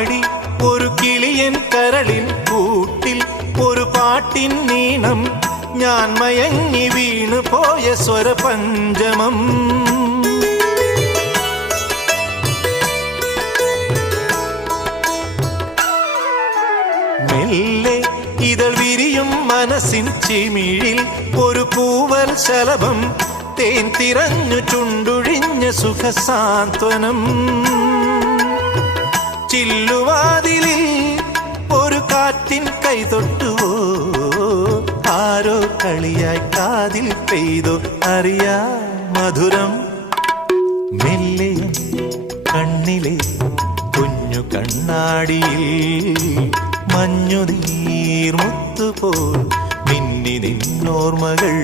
പാടി ഒരു കിളിയൻ കരളിൻ കൂട്ടിൽ ഒരു പാട്ടിൻ നീണം ഞാൻ മയങ്ങി വീണു പോയ സ്വരപഞ്ചമം. മെല്ലെ ഇതൾ വിരിയും മനസ്സിൻ ചിമിഴിൽ ഒരു പൂവൽ ശലഭം തേൻ തിരഞ്ഞു ചുണ്ടൊഴിഞ്ഞ സുഖസാന്ത്വനം. ചില്ലുവാതിലിൽ ഒരു കാറ്റിൻ കൈതൊട്ടുവോ, ആരോ കളിയായി കാതിൽ പെയ്തോ അറിയാ മധുരം. മെല്ലെ കണ്ണിലെ കുഞ്ഞു കണ്ണാടിയിൽ മഞ്ഞുനീർ മുത്തുപോൽ മിന്നി നിന്നോർമകൾ.